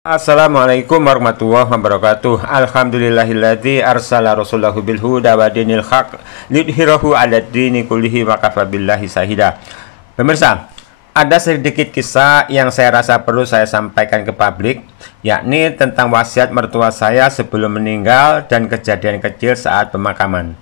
Assalamualaikum warahmatullahi wabarakatuh. Alhamdulillahilladzi arsala rasulahu bil huda wa dinil haq lidhirahu 'alad dini kullihi wa kafa billahi syahida. Pemirsa, ada sedikit kisah yang saya rasa perlu saya sampaikan ke publik, yakni tentang wasiat mertua saya sebelum meninggal dan kejadian kecil saat pemakaman.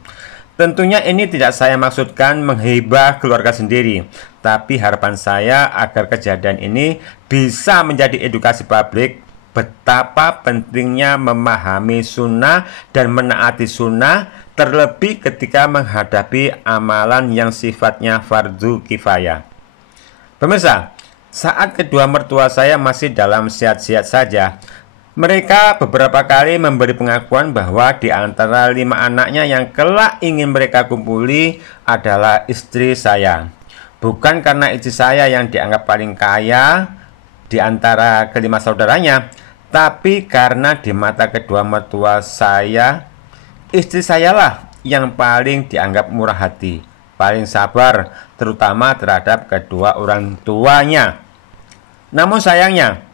Tentunya ini tidak saya maksudkan menghibah keluarga sendiri, tapi harapan saya agar kejadian ini bisa menjadi edukasi publik betapa pentingnya memahami sunnah dan menaati sunnah, terlebih ketika menghadapi amalan yang sifatnya fardu kifayah. Pemirsa, saat kedua mertua saya masih dalam sehat-sehat saja, mereka beberapa kali memberi pengakuan bahwa di antara 5 anaknya yang kelak ingin mereka kumpuli adalah istri saya. Bukan karena istri saya yang dianggap paling kaya di antara kelima saudaranya, tapi karena di mata kedua mertua saya, istri sayalah yang paling dianggap murah hati, paling sabar, terutama terhadap kedua orang tuanya. Namun sayangnya,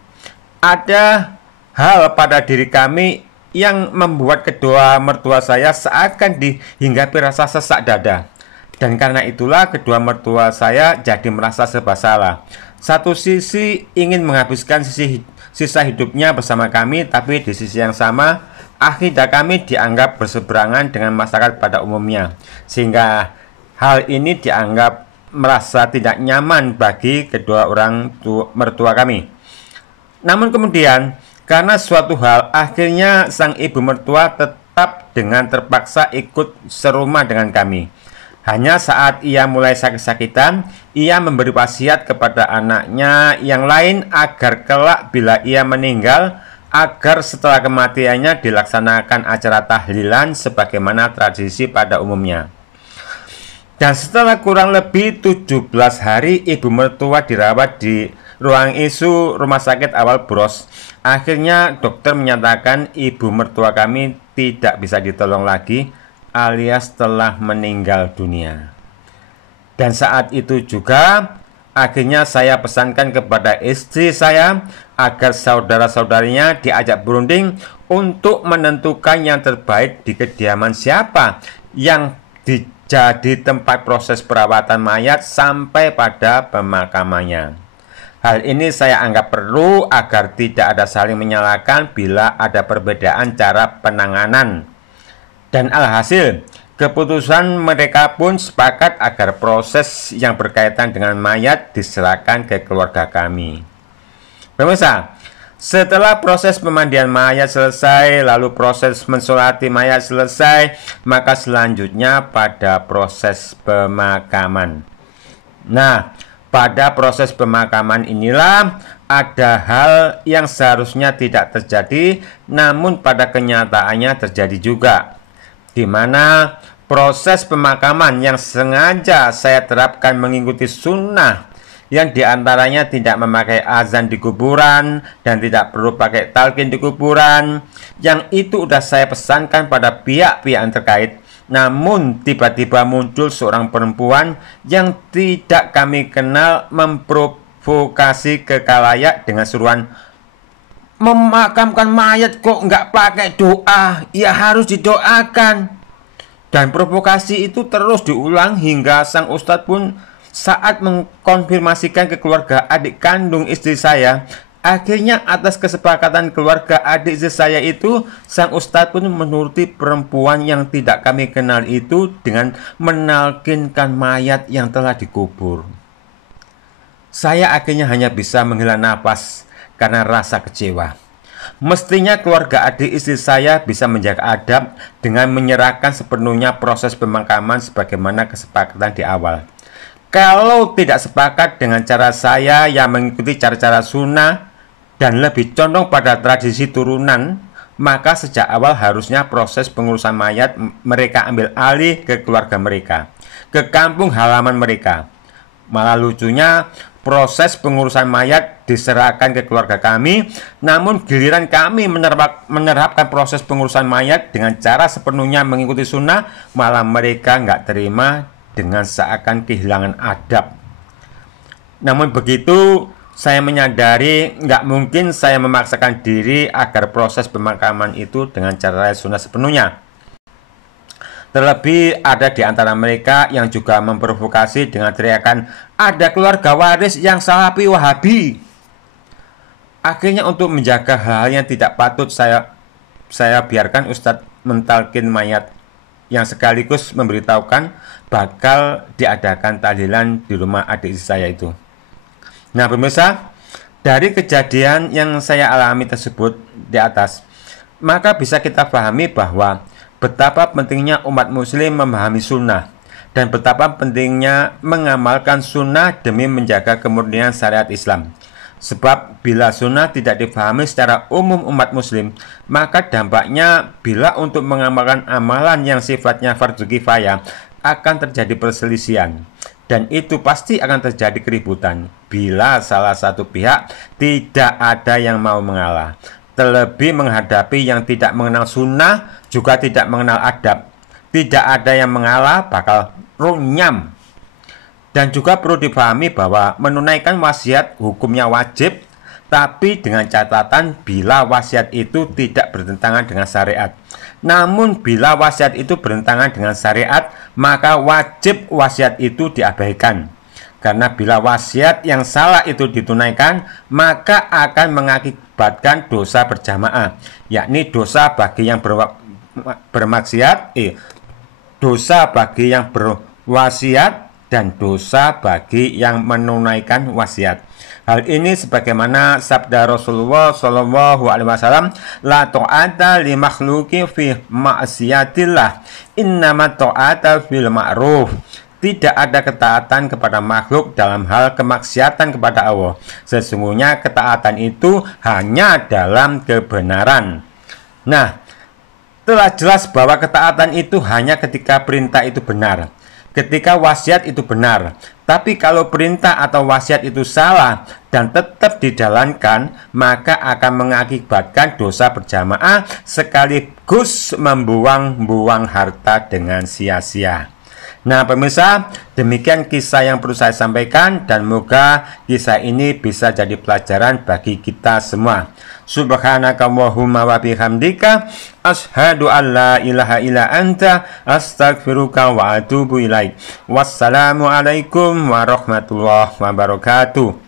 ada hal pada diri kami yang membuat kedua mertua saya seakan dihinggapi rasa sesak dada. Dan karena itulah kedua mertua saya jadi merasa serba salah. Satu sisi ingin menghabiskan sisa hidupnya bersama kami, tapi di sisi yang sama akidah kami dianggap berseberangan dengan masyarakat pada umumnya, sehingga hal ini dianggap merasa tidak nyaman bagi kedua orang mertua kami. Namun kemudian karena suatu hal, akhirnya sang ibu mertua tetap dengan terpaksa ikut serumah dengan kami. Hanya saat ia mulai sakit-sakitan, ia memberi wasiat kepada anaknya yang lain agar kelak bila ia meninggal, agar setelah kematiannya dilaksanakan acara tahlilan sebagaimana tradisi pada umumnya. Dan setelah kurang lebih 17 hari ibu mertua dirawat di ruang ICU Rumah Sakit Awal Bros, akhirnya dokter menyatakan ibu mertua kami tidak bisa ditolong lagi, alias telah meninggal dunia. Dan saat itu juga akhirnya saya pesankan kepada istri saya agar saudara-saudarinya diajak berunding untuk menentukan yang terbaik di kediaman siapa yang jadi tempat proses perawatan mayat sampai pada pemakamannya. Hal ini saya anggap perlu agar tidak ada saling menyalahkan bila ada perbedaan cara penanganan. Dan alhasil, keputusan mereka pun sepakat agar proses yang berkaitan dengan mayat diserahkan ke keluarga kami. Pemirsa, setelah proses pemandian mayat selesai, lalu proses mensolati mayat selesai, maka selanjutnya pada proses pemakaman. Nah, pada proses pemakaman inilah ada hal yang seharusnya tidak terjadi, namun pada kenyataannya terjadi juga, di mana proses pemakaman yang sengaja saya terapkan mengikuti sunnah, yang diantaranya tidak memakai azan di kuburan dan tidak perlu pakai talqin di kuburan, yang itu sudah saya pesankan pada pihak-pihak yang terkait. Namun tiba-tiba muncul seorang perempuan yang tidak kami kenal memprovokasi ke khalayak dengan seruan, "Memakamkan mayat kok nggak pakai doa, ya harus didoakan." Dan provokasi itu terus diulang hingga sang ustadz pun saat mengkonfirmasikan ke keluarga adik kandung istri saya, akhirnya atas kesepakatan keluarga adik istri saya itu, sang ustadz pun menuruti perempuan yang tidak kami kenal itu dengan menalkinkan mayat yang telah dikubur. Saya akhirnya hanya bisa menghela nafas karena rasa kecewa. Mestinya keluarga adik istri saya bisa menjaga adab dengan menyerahkan sepenuhnya proses pemakaman sebagaimana kesepakatan di awal. Kalau tidak sepakat dengan cara saya yang mengikuti cara-cara sunnah dan lebih condong pada tradisi turunan, maka sejak awal harusnya proses pengurusan mayat mereka ambil alih ke keluarga mereka, ke kampung halaman mereka. Malah lucunya, proses pengurusan mayat diserahkan ke keluarga kami, namun giliran kami menerapkan proses pengurusan mayat dengan cara sepenuhnya mengikuti sunnah, malah mereka nggak terima dengan seakan kehilangan adab. Namun begitu, Saya menyadari nggak mungkin saya memaksakan diri agar proses pemakaman itu dengan cara sunnah sepenuhnya. Terlebih ada di antara mereka yang juga memprovokasi dengan teriakan, ada keluarga waris yang salafi Wahabi. Akhirnya untuk menjaga hal yang tidak patut saya biarkan Ustadz mentalkin mayat yang sekaligus memberitahukan bakal diadakan tahlilan di rumah adik saya itu. Nah pemirsa, dari kejadian yang saya alami tersebut di atas, maka bisa kita pahami bahwa betapa pentingnya umat muslim memahami sunnah dan betapa pentingnya mengamalkan sunnah demi menjaga kemurnian syariat Islam. Sebab bila sunnah tidak dipahami secara umum umat muslim, maka dampaknya bila untuk mengamalkan amalan yang sifatnya fardhu kifayah akan terjadi perselisihan. Dan itu pasti akan terjadi keributan bila salah satu pihak tidak ada yang mau mengalah. Terlebih menghadapi yang tidak mengenal sunnah, juga tidak mengenal adab. Tidak ada yang mengalah, bakal runyam. Dan juga perlu dipahami bahwa menunaikan wasiat hukumnya wajib, tapi dengan catatan bila wasiat itu tidak bertentangan dengan syariat. Namun bila wasiat itu bertentangan dengan syariat, maka wajib wasiat itu diabaikan. Karena bila wasiat yang salah itu ditunaikan, maka akan mengakibatkan dosa berjamaah, yakni dosa bagi yang bermaksiat, dosa bagi yang berwasiat, dan dosa bagi yang menunaikan wasiat. Hal ini sebagaimana sabda Rasulullah Shallallahu Alaihi Wasallam, la ta'ata li makhluqin fi ma'siyatillah, innama ta'ata fil ma'ruf. Tidak ada ketaatan kepada makhluk dalam hal kemaksiatan kepada Allah. Sesungguhnya ketaatan itu hanya dalam kebenaran. Nah, telah jelas bahwa ketaatan itu hanya ketika perintah itu benar, ketika wasiat itu benar. Tapi kalau perintah atau wasiat itu salah dan tetap dijalankan, maka akan mengakibatkan dosa berjamaah sekaligus membuang-buang harta dengan sia-sia. Nah pemirsa, demikian kisah yang perlu saya sampaikan dan moga kisah ini bisa jadi pelajaran bagi kita semua. Subhanakallahumma wa bihamdika asyhadu an la ilaha illa anta astaghfiruka wa atubu ilaik. Wassalamualaikum warahmatullahi wabarakatuh.